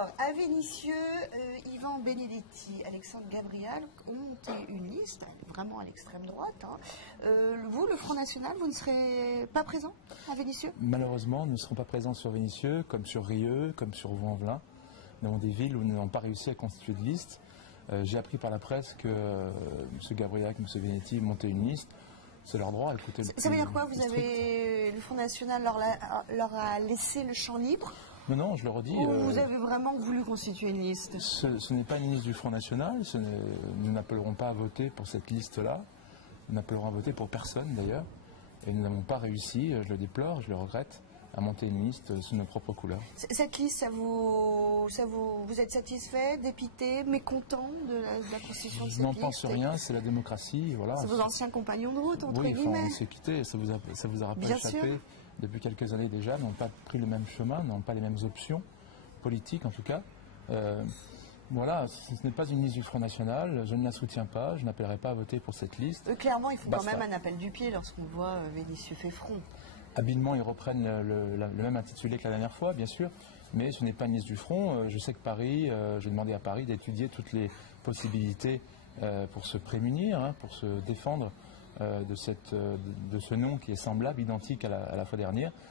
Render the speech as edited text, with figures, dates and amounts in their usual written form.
À Vénissieux, Yvan Benedetti, Alexandre Gabriel ont monté une liste, vraiment à l'extrême droite. Vous, le Front National, vous ne serez pas présent à Vénissieux? Malheureusement, nous ne serons pas présents sur Vénissieux, comme sur Rieux, comme sur Vaux-en-Velin. Nous avons des villes où nous n'avons pas réussi à constituer de liste. J'ai appris par la presse que M. Gabriel et M. Benedetti montaient une liste. C'est leur droit. Écoutez, ça veut dire quoi? Le Front National leur a laissé le champ libre? Non, je le redis. Ou vous avez vraiment voulu constituer une liste? Ce n'est pas une liste du Front National. Nous n'appellerons pas à voter pour cette liste-là. Nous n'appellerons à voter pour personne d'ailleurs. Et nous n'avons pas réussi, je le déplore, je le regrette, à monter une liste sous nos propres couleurs. Cette liste, vous êtes satisfait, dépité, mécontent de la constitution de cette liste? Je n'en pense rien, c'est la démocratie. Voilà. C'est vos anciens compagnons de route, entre guillemets. Oui, on s'est quittés, ça vous aura pas échappé. Depuis quelques années déjà, n'ont pas pris le même chemin, n'ont pas les mêmes options politiques en tout cas. Voilà, ce n'est pas une liste du Front National, je ne la soutiens pas, je n'appellerai pas à voter pour cette liste. Clairement, il faut quand même un appel du pied lorsqu'on voit Vénissieux fait front. Habilement, ils reprennent le même intitulé que la dernière fois, bien sûr, mais ce n'est pas une liste du Front. Je sais que Paris, j'ai demandé à Paris d'étudier toutes les possibilités pour se prémunir, pour se défendre de ce nom qui est semblable, identique à la fois dernière.